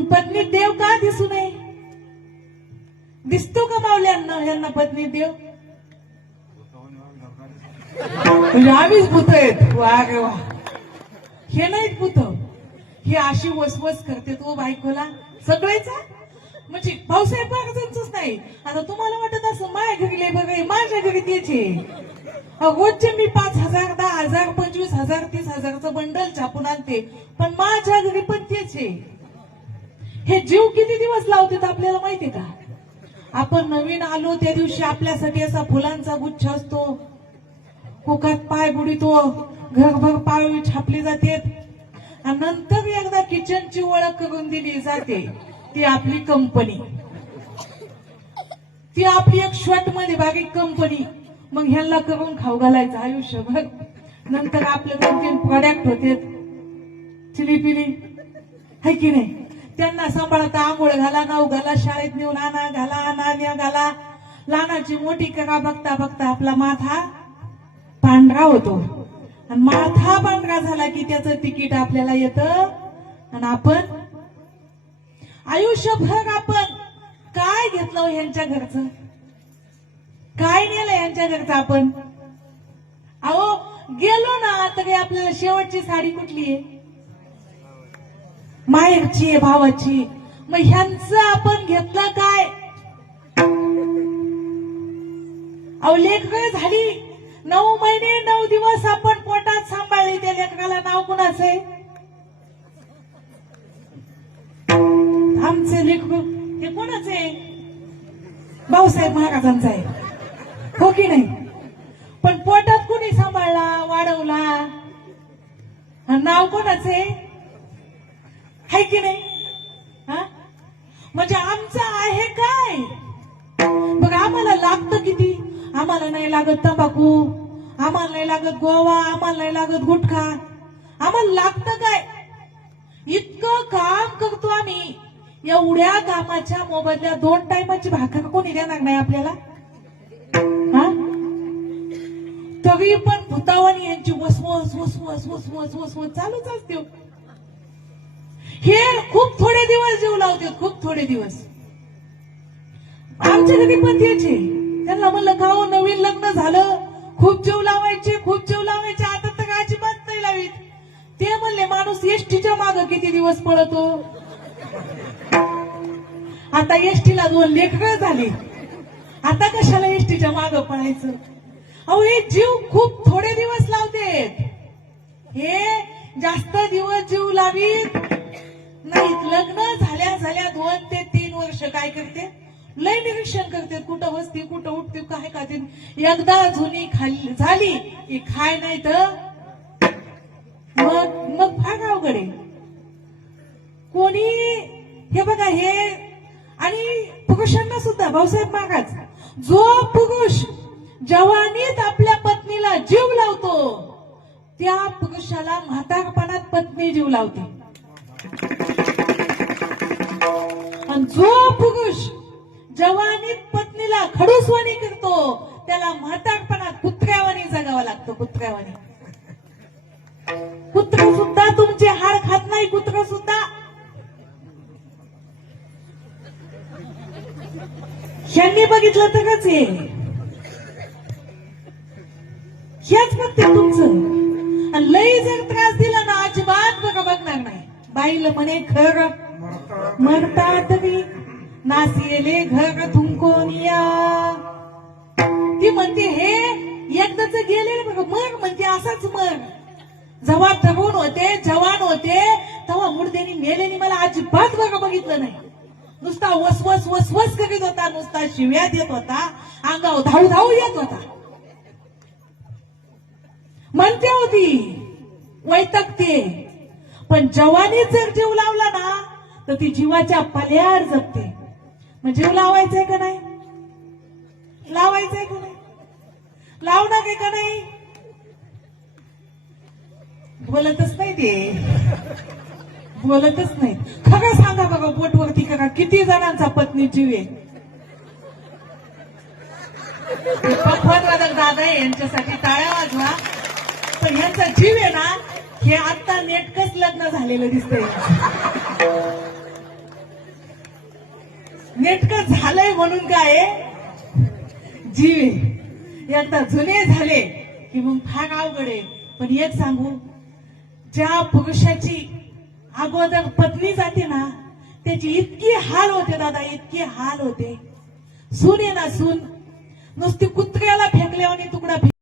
मग पत्नी देव का दिसू नये? दिसतो का मावल्यांना यांना पत्नी देव? आम्हीच भूत आहेत. वा रे वा, हे नाहीत भूत, हे अशी वसवस करते तो बायकोला सगळेचा. म्हणजे भाऊसाहेब बागजांचंच नाही. आता तुम्हाला वाटत असं माझ्या घरी लय बघा, माझ्या घरी तेच आहे. रोजचे मी 5,000 10,000 25,000 30,000चं बंडल छापून आणते, पण माझ्या घरी पण तेच आहे. हे जीव किती दिवस लावतात आपल्याला माहितीये का? आपण नवीन आलो त्या दिवशी आपल्यासाठी असा फुलांचा गुच्छ असतो, कोकात पाय बुडीतो, घरभर पाळवी छापली जाते, आणि नंतर एकदा किचनची ओळख करून दिली जाते. ती आपली कंपनी, ती आपली एक शॉर्ट मध्ये बारीक कंपनी. मग ह्यांना करून खाऊ घालायचं आयुष्यभर. नंतर आपले 2-3 प्रोडक्ट होते, चिलीपिली है की नाही. त्यांना सांभाळता, आंघोळ घाला, नाव घाला, शाळेत नेऊन आणा, घाला, नाण्या घाला, लहानाची मोठी करा. बघता बघता आपला माथा पांढरा होतो, आणि माथा पांढरा झाला की त्याचं तिकीट आपल्याला येतं. आणि आपण आयुष्यभर आपण काय घेतलं यांच्या घरचं, काय नेलं यांच्या घरचं आपण. अहो गेलो ना तरी आपल्याला शेवटची साडी कुठली आहे? माहेरची आहे, भावाची. मग ह्यांचं आपण घेतलं काय? अहो लेकरं झाली, 9 महिने 9 दिवस आपण पोटात सांभाळली, त्या लेकराला नाव कुणाचं आहे? आमचे लेकरू हे कोणाचं आहे? भाऊसाहेब महाराजांचं आहे, हो की नाही. पण पोटात कोणी सांभाळला, वाढवला, नाव कोणाचं आहे की नाही? म्हणजे आमचं आहे काय? बघ आम्हाला लागतं किती. आम्हाला नाही लागत तंबाखू, आम्हाला नाही लागत गोवा, आम्हाला नाही लागत गुटखा. आम्हाला लागतं काय? इतकं काम करतो आम्ही. एवढ्या कामाच्या मोबदल्यात 2 टायमाची भाकर कोणी देणार नाही आपल्याला. तरी पण भूतावानी यांची वसवस वसवस वसवस वसवस चालूच असते. हे खूप थोडे दिवस जीव लावतात, खूप थोडे दिवस. आमच्या घरी पण त्याचे. त्यांना म्हणलं का हो नवीन लग्न झालं, खूप जीव लावायचे, खूप जीव लावायचे. आता तर अजिबात नाही लावीत. ते म्हणले माणूस एसटीच्या मागं किती दिवस पळतो. आता एसटीला 2 लेकरं झाली, आता कशाला एसटीच्या मागं पळायचं. अहो हे जीव खूप थोडे दिवस लावते, हे जास्त दिवस जीव लावीत नाहीत. लग्न झाल्या झाल्या 2 ते 3 वर्ष काय करते, लय निरीक्षण करते, कुठं बसते, कुठं उठते, काय खाते. एकदा जुनी खाल्ली झाली की खाय नाही तर मग फार अवघड आहे. कोणी हे बघा हे. आणि पुरुषांना सुद्धा भाऊसाहेब महाराज, जो पुरुष जवानीत आपल्या पत्नीला जीव लावतो त्या पुरुषाला म्हातारपणात पत्नी जीव लावते. आणि जो पुरुष जवानीत पत्नीला खडूसवाणी करतो त्याला म्हातारपणात कुत्र्यावानी जगावं लागतं. कुत्र्यावानी. कुत्र सुद्धा तुमचे हाड खात नाही. कुत्र सुद्धा यांनी बघितलं तरच आहे, हेच बघते तुमचं. आणि लई जर त्रास दिला ना अजिबात बघणार नाही. बाईला म्हणे घर मरता तरी नासिले घर तुमकोनिया. ती म्हणते हे एकदाच गेले बघा मर, म्हणते असाच मर. जेव्हा तरुण होते, जवान होते, तेव्हा मुर्द्यानी मेलेनी मला अजिबात बघितलं नाही. नुसता वसवस वसवस करीत होता, नुसता शिव्या देत होता, अंगावर धाऊ धाऊ येत होता. म्हणते होती वैतकते, पण जवानीत जर जीव लावला ना तर ती जीवाच्या पल्याड जगते. मग जीव लावायचंय का नाही? लावायचंय का नाही? लावणार आहे का नाही? बोलतच नाही ते, बोलतच नाही. खरं सांगा बघा, बोटवरती करा, किती जणांचा पत्नी जीव आहे. पखवाजवादक दादा आहे, यांच्यासाठी टाळ्या वाजवा. पण यांचा जीव आहे ना, हे आता नेटकच लग्न झालेलं दिसतंय. आहे म्हणून काय आहे? जीव आहे. एकदा जुने झाले की मग फार अवघड आहे. पण एक सांगू, ज्या पुरुषाची अगोदर पत्नी जाते ना त्याची इतकी हाल होते दादा, इतके हाल होते. सून आहे ना सून, नुसती कुत्र्याला फेकल्यावानी तुकडा